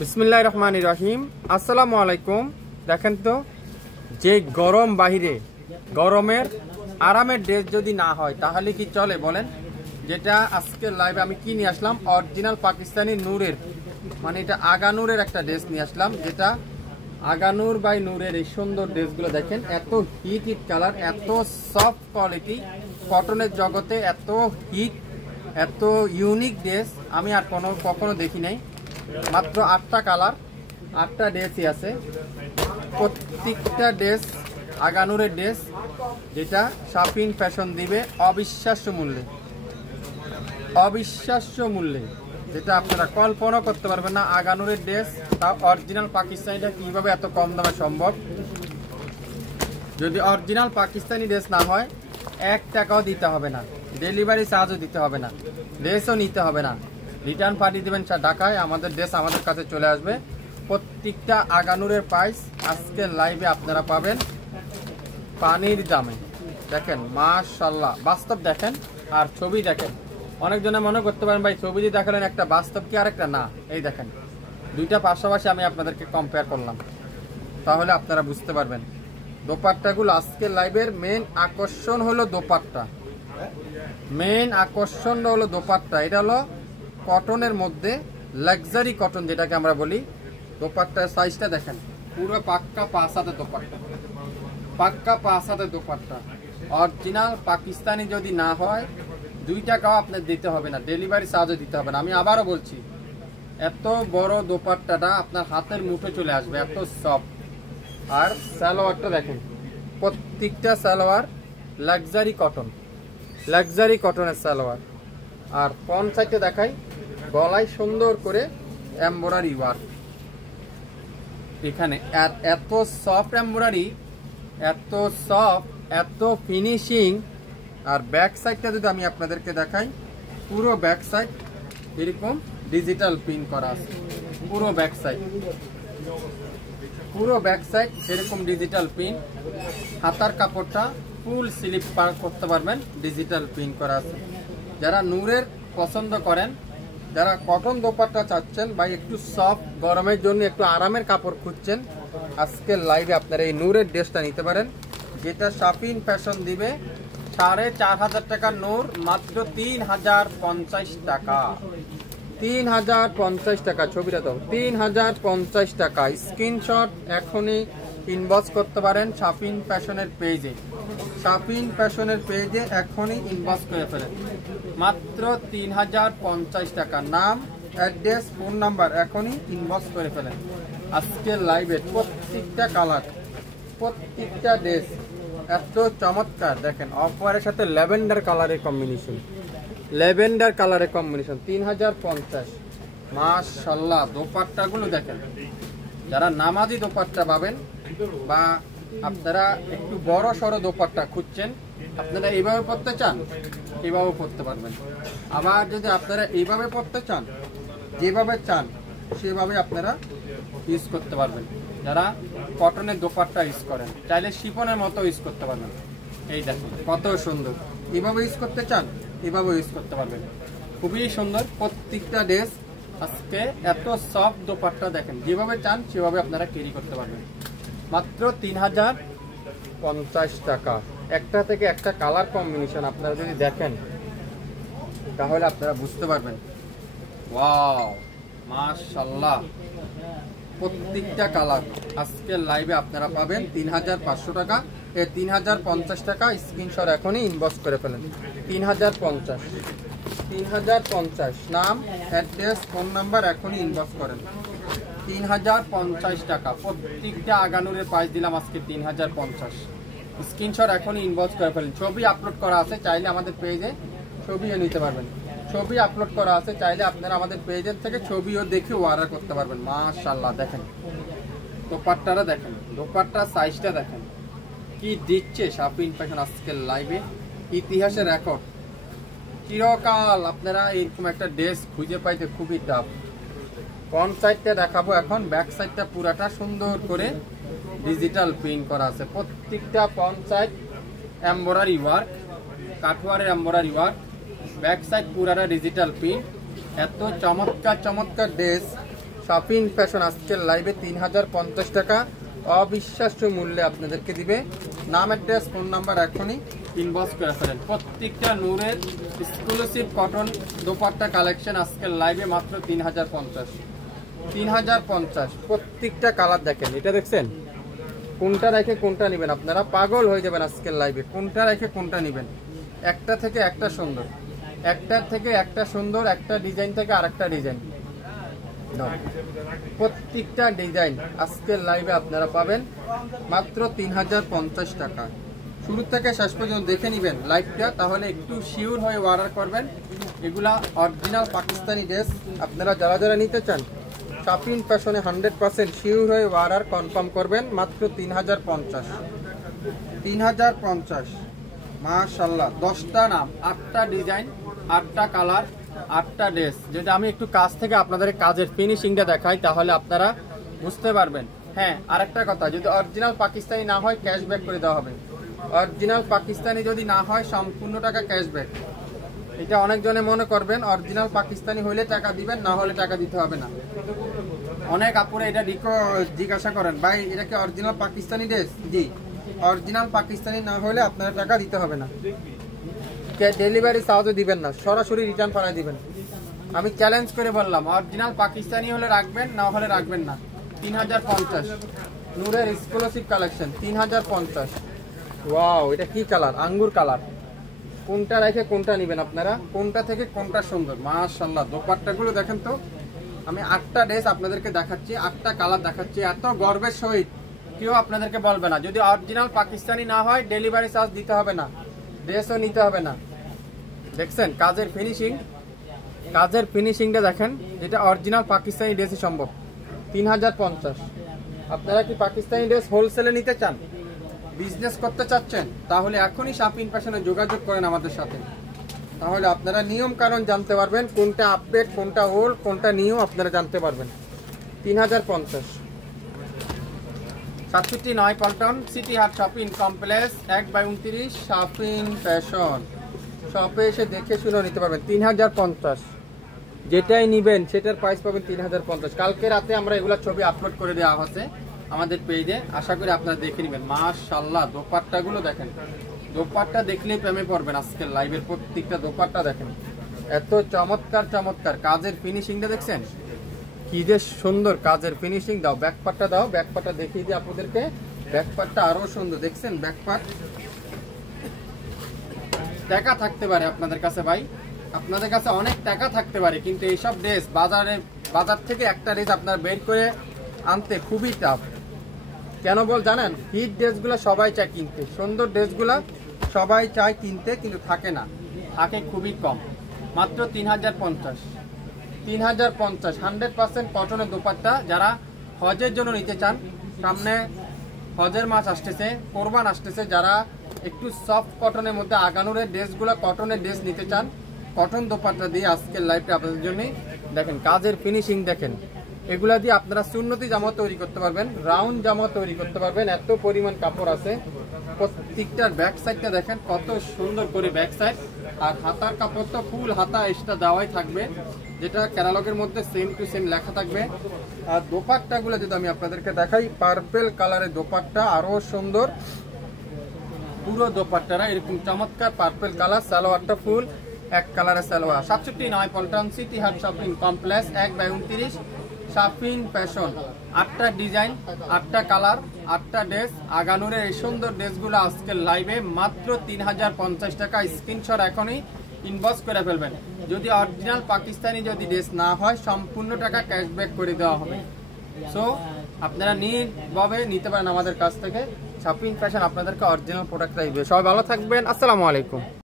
বিসমিল্লাহির রহমানির রহিম। আসসালামু আলাইকুম। দেখেন তো, যে গরম বাহিরে গরমের আরামের ড্রেস যদি না হয় তাহলে কি চলে বলেন? যেটা আজকের লাইভে আমি কি নিয়ে আসলাম, অরিজিনাল পাকিস্তানি নূরের, মানে এটা আগানুরের একটা ড্রেস নিয়ে আসলাম। যেটা আগানুর বাই নূরের এই সুন্দর ড্রেসগুলো দেখেন, এত হিট কালার, এত সফট কোয়ালিটি, কটনের জগতে এত হিট, এত ইউনিক ড্রেস আমি আর কখনো দেখি নাই। মাত্র 8টা কালার, 8টা ড্রেসই আছে। প্রত্যেকটা ড্রেস আগানুরের ড্রেস, যেটা শপিং ফ্যাশন দিবে অবিশ্বাস্য মূল্যে, অবিশ্বাস্য মূল্যে, যেটা আপনারা কল্পনা করতে পারবেন না। আগানুরের ড্রেস, তা অরিজিনাল পাকিস্তানিটা কীভাবে এত কম দামে সম্ভব? যদি অরিজিনাল পাকিস্তানি ড্রেস না হয় 1 টাকাও দিতে হবে না, ডেলিভারি চার্জও দিতে হবে না, ড্রেসও নিতে হবে না, রিটার্ন পাঠিয়ে দেবেন ঢাকায়, আমাদের ড্রেস আমাদের কাছে চলে আসবে। প্রত্যেকটা আগানুরের প্রাইস আজকের লাইভে আপনারা পাবেন পানির দামে। দেখেন মাশাআল্লাহ, বাস্তব দেখেন আর ছবি দেখেন। অনেকজনে মনে করতে পারেন ভাই ছবি দিয়ে দেখালেন একটা, বাস্তব কি আরেকটা? না, এই দেখেন দুইটা পাশাপাশি আমি আপনাদেরকে কম্পেয়ার করলাম, তাহলে আপনারা বুঝতে পারবেন। দোপাট্টাগুলো আজকের লাইভের মেন আকর্ষণ হলো দোপাট্টা, মেন আকর্ষণ হলো দোপাট্টা। এটা হলো কটনের মধ্যে লাক্সারি কটন যেটাকে আমরা বলি। দোপাট্টার সাইজটা দেখেন, পুরো পাক্কা 5 হাতের দোপাট্টা, পাক্কা 5 হাতের দোপাট্টা। অরিজিনাল পাকিস্তানি যদি না হয় 2 টাকাও আপনার দিতে হবে না, ডেলিভারি চার্জও দিতে হবে না। আমি আবারও বলছি, এত বড় দোপাট্টাটা আপনার হাতের মুঠে চলে আসবে, এত সফট। আর সালোয়ারটা দেখেন, প্রত্যেকটা সালোয়ার লাক্সারি কটন, লাক্সারি কটনের সালোয়ার। আর ফ্রন্ট সাইডে দেখাই, গলায় সুন্দর করে এমব্রয়ডারি ওয়ার্ক এখানে, এত সফট এমব্রয়ডারি, এত সফট, এত ফিনিশিং। আর ব্যাক সাইডটা যদি আমি আপনাদেরকে দেখাই, পুরো ব্যাক সাইড এরকম ডিজিটাল প্রিন্ট করা আছে, পুরো ব্যাক সাইড, পুরো ব্যাক সাইড এরকম ডিজিটাল প্রিন্ট। হাতার কাপড়টা ফুল স্লিপ করতে পারবেন, ডিজিটাল প্রিন্ট করা আছে। যারা নূরের পছন্দ করেন, যারা কটন দোপাট্টা চাচ্ছেন বা একটু সফট, গরমের জন্য একটু আরামের কাপড় খুঁজছেন, আজকের লাইভে আপনারা এই নূরের ড্রেসটা নিতে পারেন, যেটা শপিং ফ্যাশন দিবে 4500 টাকা নূর, মাত্র 3050 টাকা, 3050 টাকা। ছবিটা দাও, 3050 টাকা। স্ক্রিনশট এখনই ইনবক্স করতে পারেন শপিং ফ্যাশনের পেজে, শপিং ফ্যাশনের পেজে এখনই ইনবক্স করে ফেলেন, মাত্র 3050 টাকা। নাম, অ্যাড্রেস, ফোন নাম্বার এখনই ইনবক্স করে ফেলেন। আজকের লাইভে প্রত্যেকটা কালার, প্রত্যেকটা ড্রেস এত চমৎকার। দেখেন অফারের সাথে ল্যাভেন্ডার কালারের কম্বিনেশন, ল্যাভেন্ডার কালারের কম্বিনেশন, 3050। মাশাআল্লাহ, দোপাট্টাগুলো দেখেন। যারা নামাজি দোপাট্টা পাবেন বা আপনারা একটু বড় সড়ো দোপাট্টা খুঁজছেন, আপনারা এইভাবে পরতে চান, এইভাবে পরতে পারবেন। আবার যদি আপনারা এইভাবে পরতে চান, যেভাবে চান সেভাবে আপনারা ইউজ করতে পারবেন। যারা কটনের দোপাট্টা ইউজ করেন, চাইলে শিফনের মতো ইউজ করতে পারবেন। এই দেখুন কত সুন্দর, এইভাবে ইউজ করতে চান এভাবে ইউজ করতে পারবেন, খুবই সুন্দর প্রত্যেকটা ড্রেস। আজকে এত সফট দোপাট্টা দেখেন, যেভাবে চান সেভাবে আপনারা ক্যারি করতে পারবেন, মাত্র 3050 টাকা। একটা থেকে একটা কালার কম্বিনেশন আপনারা যদি দেখেন তাহলে আপনারা বুঝতে পারবেন। ওয়াও, মাশাআল্লাহ, প্রত্যেকটা কালার আজকের লাইভে আপনারা পাবেন 3500 টাকা। এই 3050 টাকা স্ক্রিনশট এখনই ইনবক্স করে ফেলেন। 3050, 3050। নাম, অ্যাড্রেস, ফোন নাম্বার এখনই ইনবক্স করেন। 3050 টাকা প্রত্যেকটা আগানুরের প্রাইস দিলাম আজকে 3050। স্ক্রিনশট এখনই ইনবক্স করে ফেলেন। ছবি আপলোড করা আছে, চাইলে আমাদের পেজে ছবিও নিতে পারবেন। ছবি আপলোড করা আছে, চাইলে আপনারা আমাদের পেজের থেকে ছবিও দেখে অর্ডার করতে পারবেন। মাশাআল্লাহ, দেখেন দোপাট্টাটা দেখেন, দোপাট্টার সাইজটা দেখেন, কি দিচ্ছে শপিং ফ্যাশন আজকের লাইভে। ইতিহাসের রেকর্ড, চিরকাল আপনারা এরকম একটা ড্রেস খুঁজে পাইতে খুবই টাফ। ফ্রন্ট সাইডটা দেখাবো এখন, ব্যাক সাইডটা পুরাটা সুন্দর করে ডিজিটাল প্রিন্ট করা আছে। প্রত্যেকটা ফ্রন্ট সাইড এমব্রয়ডারি ওয়ার্ক, কাঠওয়ারের এমব্রয়ডারি ওয়ার্ক, ব্যাক সাইড পুরাটা ডিজিটাল প্রিন্ট। এত চমৎকার চমৎকার ড্রেস শপিং ফ্যাশন আজকের লাইভে 3050 টাকা অবিশ্বাস্য মূল্যে আপনাদেরকে দিবে। নাম, অ্যাড্রেস, ফোন নাম্বার এখনই ইনবক্স করে ফেলেন। প্রত্যেকটা নূরের এক্সক্লুসিভ কটন দোপাট্টা কালেকশন আজকের লাইভে মাত্র 3050। প্রত্যেকটা কালার দেখেন, এটা দেখছেন, কোনটা রেখে কোনটা নেবেন, আপনারা পাগল হয়ে যাবেন আজকের লাইভে। কোনটা রেখে কোনটা নেবেন, একটা থেকে একটা সুন্দর, একটার থেকে একটা সুন্দর, একটা ডিজাইন থেকে আরেকটা ডিজাইন। প্রত্যেকটা ডিজাইন আজকের লাইভে আপনারা পাবেন মাত্র 3050 টাকা। শুরু থেকে শেষ পর্যন্ত দেখে নেবেন লাইভটা, তাহলে একটু শিওর হয়ে অর্ডার করবেন। এগুলা অরিজিনাল পাকিস্তানি ড্রেস। আপনারা যারা যারা নিতে চান শপিং ফ্যাশনে 100% শিওর হয়ে অর্ডার কনফার্ম করবেন। মাত্র 3050। মাশাআল্লাহ, 10টা নাম, 8টা ডিজাইন, 8টা কালার, 8টা ড্রেস। যদি আমি একটু কাছ থেকে আপনাদের কাজের ফিনিশিংটা দেখাই তাহলে আপনারা বুঝতে পারবেন। হ্যাঁ, আরেকটা কথা, যদি অরিজিনাল পাকিস্তানি না হয় ক্যাশব্যাক করে দেওয়া হবে। অরিজিনাল পাকিস্তানি যদি না হয় সম্পূর্ণ টাকা ক্যাশব্যাক। এটা অনেকজনে মনে করবেন অরিজিনাল পাকিস্তানি হলে টাকা দিবেন, না হলে টাকা দিতে হবে না। অনেক আপুরা এটা জিজ্ঞাসা করেন, ভাই এটা কি অরিজিনাল পাকিস্তানি ড্রেস? জি, অরিজিনাল পাকিস্তানি না হলে আপনারা টাকা দিতে হবে না। ডেলিভারি চার্জও দিবেন না, সরাসরি রিটার্ন পাঠিয়ে দিবেন। আমি চ্যালেঞ্জ করে বললাম, অরিজিনাল পাকিস্তানি হলে রাখবেন, না হলে রাখবেন না। 3050 নূরের এক্সক্লুসিভ কালেকশন 3050। ওয়াও, এটা কি কালার? আঙ্গুর কালার। কোনটা রেখে কোনটা নেবেন আপনারা, কোনটা থেকে কোনটা সুন্দর। মাশাআল্লাহ, দোপাট্টাগুলো দেখেন তো। আমি 8টা ড্রেস আপনাদেরকে দেখাচ্ছি, 8টা কালার দেখাচ্ছি। এত গর্বের সহিত কেউ আপনাদেরকে বলবে না, যদি অরিজিনাল পাকিস্তানি না হয় ডেলিভারি চার্জ দিতে হবে না, ড্রেসও নিতে হবে না। দেখছেন কাজের ফিনিশিং, কাজের ফিনিশিংটা দেখেন, যেটা অরিজিনাল পাকিস্তানি ড্রেসই সম্ভব। 3050। আপনারা কি পাকিস্তানি ড্রেস হোলসেলে নিতে চান, বিজনেস করতে চাচ্ছেন, তাহলে এখনই শপিং ফ্যাশনে যোগাযোগ করেন আমাদের সাথে। তাহলে আপনারা নিয়ম কারণ জানতে পারবেন, কোনটা আপডেট, কোনটা ওল্ড, কোনটা নিউ আপনারা জানতে পারবেন। 3050। 67 পল্টন সিটি হাট শপিং কমপ্লেক্স 1/29 শপিং ফ্যাশন। শপে এসে দেখে শুনে নিতে পারবেন। 3050, যেটাই নিবেন সেটার প্রাইস পাবেন 3050। কালকে রাতে আমরা এগুলা ছবি আপলোড করে দেওয়া হচ্ছে আমাদের পেজে, আশা করি আপনারা দেখে নেবেন। মাশাআল্লাহ, দোপাট্টাগুলো দেখেন, দোপাট্টা দেখলেই প্রেমে পড়বেন। আজকের লাইভের প্রত্যেকটা দোপাট্টা দেখেন, এত চমৎকার চমৎকার কাজের ফিনিশিংটা দেখছেন, কি যে সুন্দর কাজের ফিনিশিং। দাও ব্যাকপার্টটা, দাও ব্যাকপার্টটা দেখিয়ে দিই আপনাদেরকে। ব্যাকপার্টটা আরো সুন্দর, দেখছেন ব্যাকপার্ট। টাকা থাকতে পারে আপনাদের কাছে ভাই, আপনাদের কাছে অনেক টাকা থাকতে পারে, কিন্তু এইসব ড্রেস বাজার থেকে একটা ড্রেস আপনার বের করে আনতে খুবই টাফ। কেন বল জানেন? হিট ড্রেসগুলো সবাই চায় কিনতে, সুন্দর ড্রেসগুলো সবাই চায় কিনতে, কিন্তু থাকে না, থাকে খুবই কম। মাত্র 3050। 100% কটনের দোপাট্টা। যারা হজের জন্য নিতে চান, সামনে হজের মাস আসতেছে, কোরবান আসতেছে, যারা একটু সফট কটনের মধ্যে আগানোরের ড্রেসগুলো, কটনের ড্রেস নিতে চান, কটন দোপাট্টা দিয়ে আজকের লাইভটা আপনাদের জন্যই। দেখেন কাজের ফিনিশিং দেখেন, এগুলা দিয়ে আপনারা সুন্নতি জামা তৈরি করতে পারবেন, রাউন্ড জামা তৈরি করতে পারবেন। এত পরিমাণ কাপড় আছে। প্রত্যেকটার ব্যাক সাইডটা দেখেন কত সুন্দর করে ব্যাক সাইড। আর হাতার কাপড় তো ফুল হাতা এক্সট্রা দেওয়াই থাকবে, যেটা ক্যাটালগের মধ্যে সেম টু সেম লেখা থাকবে। আর দোপাট্টাগুলো যদি আমি আপনাদেরকে দেখাই, পার্পেল কালারের দোপাট্টা আরো সুন্দর। পুরো দোপাট্টারা এরকম চমৎকার পার্পেল কালার, সালোয়ারটা ফুল এক কালারের সালোয়ার। 67 পল্টন সিটি হাট শপিং কমপ্লেক্স 1/29 শপিং ফ্যাশন। 8টা ডিজাইন, 8টা কালার, 8টা ড্রেস। আগানুরের এই সুন্দর ড্রেসগুলো আজকের লাইভে মাত্র 3050 টাকা। স্ক্রিনশট এখনই ইনবক্স করে ফেলবেন। যদি অরিজিনাল পাকিস্তানি যদি ড্রেস না হয় সম্পূর্ণ টাকা ক্যাশব্যাক করে দেওয়া হবে। সো আপনারা নির্ভয়ে নিতে পারেন আমাদের কাছ থেকে। শপিং ফ্যাশন আপনাদেরকে অরিজিনাল প্রোডাক্টটা দিবে। সবাই ভালো থাকবেন, আসসালামু আলাইকুম।